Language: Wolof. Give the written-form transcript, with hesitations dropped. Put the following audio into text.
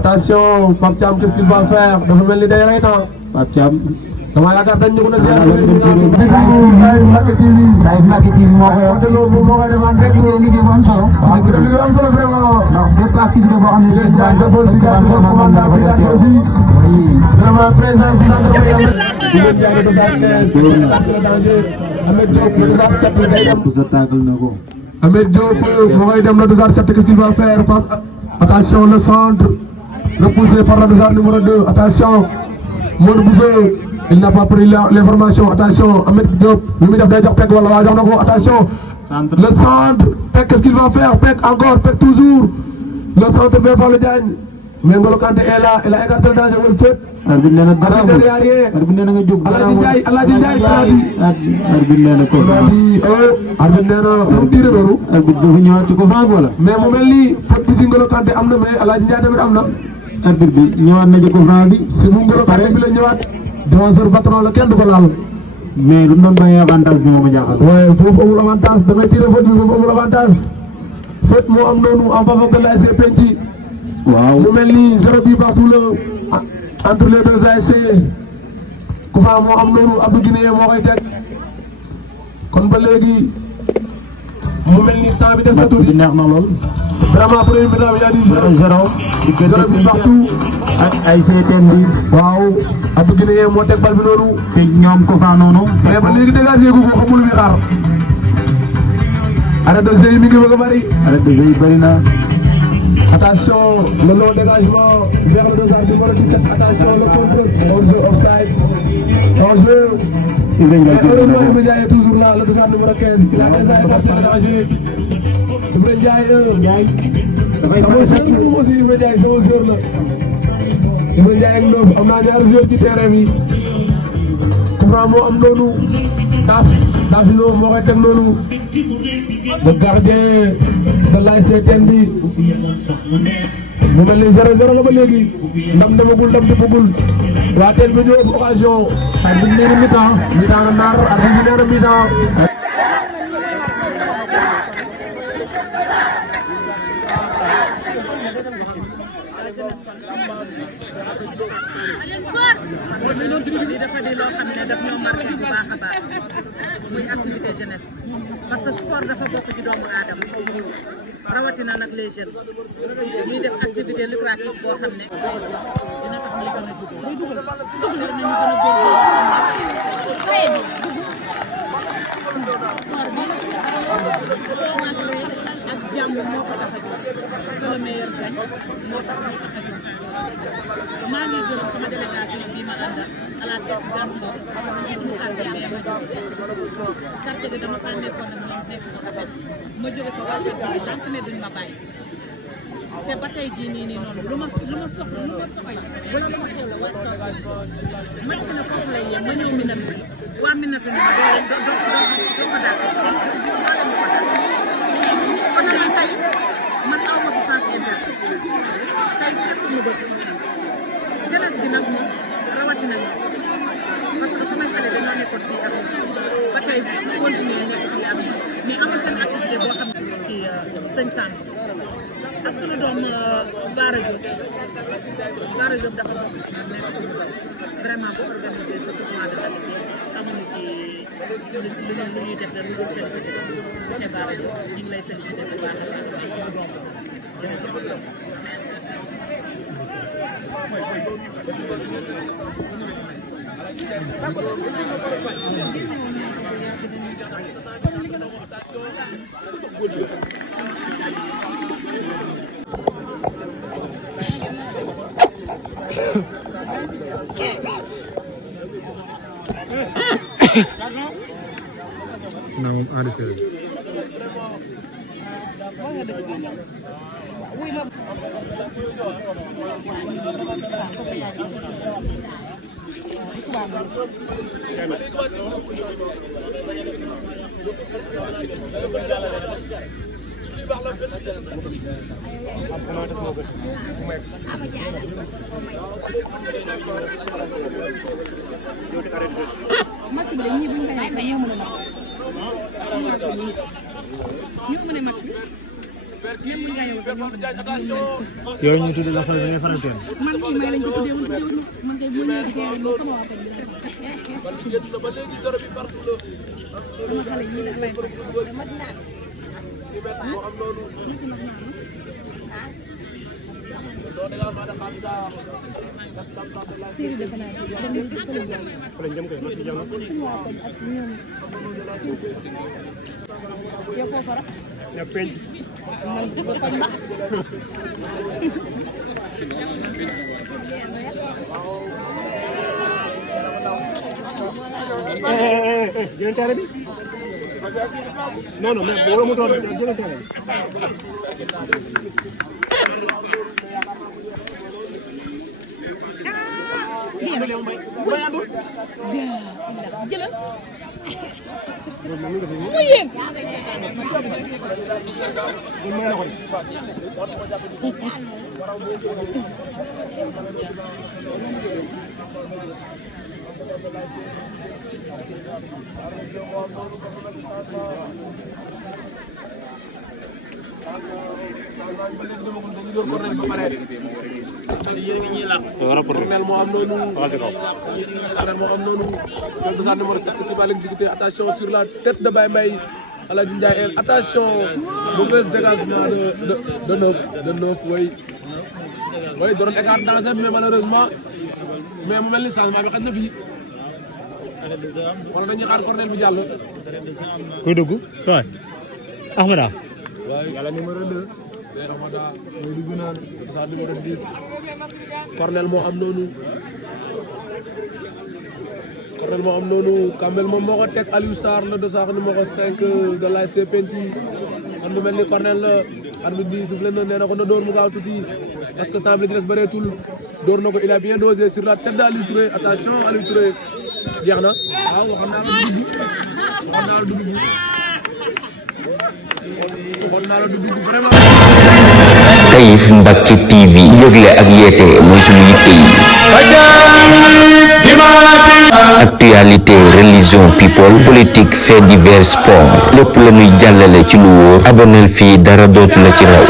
attention Pape Thiam qu'est-ce qu'il va faire dafa mel ni day rey na Pape Thiam dama yaakaar dañ ñu ko na ziar Live Mbacké TV moo koy defaan rek liggéey bu am solo liggéey am solo vraiment ndax bépp activité boo xam ne vraiment présence di leen jaay de danger Ahmed Diop le désert 7 day dem Ahmed Diop moo koy dem le désert 7 qu'est-ce qu'il va faire attention le centre repoussé par le désert numéro 2 attention Modou Bousso il n'a pas pris l'information attention Ahmed Diop lu muy def day jox Pek wala waa jox na ko attention le centre Pek qu'est-ce qu'il va faire Pek encore Pek toujours le centre vers Fallou Diagne mais Ngolo Kanté est là il a écarté le danger wala fépp arbitre nee na dara arbitre nee na nga jóg Alaaji Ndiaye arbitre nee na ko arbitre nee na lu tiré noonu arbitre dafa ñëwaat ci ko franc wala mais mu mel ni faute bi si Ngolo Kanté am na mais Alaaji Ndiaye tamit am na arbitre bi ñëwaat na ci ko franc bi si mu Ngolo Kanté bi la ñëwaat défenseur patron la kenn du ko laal mais lu doon bàyyi avantage bi moo ma jaaxal waaye foofu amul avantage da ngay tiré faute bi foofu amul avantage faute moo am noonu en faveur de l'ASC Penc waaw mu mel ni 0 but partout la entre les deux ASC ku fa moo am noonu Abdou Guinée moo koy teg kon ba léegi mu mel ni temps bi des na tuuti neex na lool vraiment premier mi-temps bi yaa di 0 but partout ak ay CPN bi waaw Abdou Guinée moo teg bal bi noonu te ñoom ko fa noonu mais ba léegi dégagé gu ko xamul mi xaar arrêt de jeu yi mi ngi bëgg a bari arrêt de jeu yi bari na attention le long dégagement vers le désert numéro 17 attention le contrôle hors-jeu offside hors-jeu heureusement Ibrahima Ndiaye est toujours là le désert numéro 15 il a déjà écarté le danger Ibrahima Ndiaye sama joueur la moom aussi Ibrahima Ndiaye sama joueur la Ibrahima Ndiaye ak Ndof am naa ñaari joueur ci terrain bi Koufra moo am noonu Dafino moo koy teg noonu le gardien de l'ASC bi mu mel ni 0-0 la ba léegi ndam demagul ndam demagul waa teen bi ñëw ëpp occasion arbitre bi nee na mi-temps na naar arbitre bi nee na mi-temps li dafa di loo xam ne daf ñoo marqué bu baax a baax muy activité jeunesse parce que sport dafa bokk ci doomu aadama rawatina nag les jeunes ñuy def activité lucrative boo xam ne dina tax ñuy gën a jubóo nañu gën a góorgóorlu sport bi ak jàmm moo ko tax a jóg que le meilleur gagne moo tax ñu tax a jóg maa ngi gërëm sama délégation bii ma àndal à la tête Gaston suñu quartier bi ma jóge quartier bi dama fa nekkoon ak ñoom nekk ko rafet ma jóge fa wàcce ko bi tant ne duñ ma bàyyi te ba tey jii nii noonu lu ma soxla wala lu ma xew la war match na foofu lay yem ma ñëw minat bi waa minat bi ma doo ko daal kon nag tey man aw ma fi sens interne tey képp mu bëgg jeunesse bi nag moom rawatina ñu parce que samay xale dañoo nekkoon fii ak ba tey continuer nekk fii ak mais amul seen activité boo xam ne ci sëñ Samb ak sunu doom Baara Diop dafa nekk vraiment bu organisé ce tournoi de qualité amuñu ci lu ñuy def lu dul félicité monsieur Baara Diop ñu ngi lay félicité bu baax a baax sunu doom non arrêté ñu mën a match bi yow ñu tudd la faral di faral di man kii may lañ ko tuddee man kay bu ñu liggéey sama waa ko sama xale yi nag lay Siri defe naa non non mais boo mu doon jël télé jëlal mu yéen Cornel moo am noonu dossard numéro 7 qui va l'exécuter. Attention sur la tête de Baye Mbaye Aladji Ndiaye. Attention, mauvais dégagement de neuf. Oui, doon écart danger mais malheureusement mais mu mel ni changement bi xaj na fii wala dañuy xaar Cornel bi jàll. kuy dugg sooy Ahmada waaye yàlla numéro 2 c'est Ahmada mooy dugg naan sa numéro 10 Cornel moo am noonu Kambel moom moo ko teg Aliou Sarr la dossard numéro 5 de l'ASC Penty kon mu mel ni Cornel la arbitre bi soufflé na nee na ko na dóor mu gaaw tuuti parce que temps bi la ci des bëreetul dóor na ko il a bien dosé sur la tête de Aliou Touré. Attention Aliou Touré jeex na waaw waxoon naa la du dugg vraiment. Taïf Mbacke TV yëgle ak yeete mooy suñu yitte yi. Actualité, religion, people, politique, faits divers, sport lépp la ñuy jàllale ci lu wóor abonnel fii dara dootu la ci raw.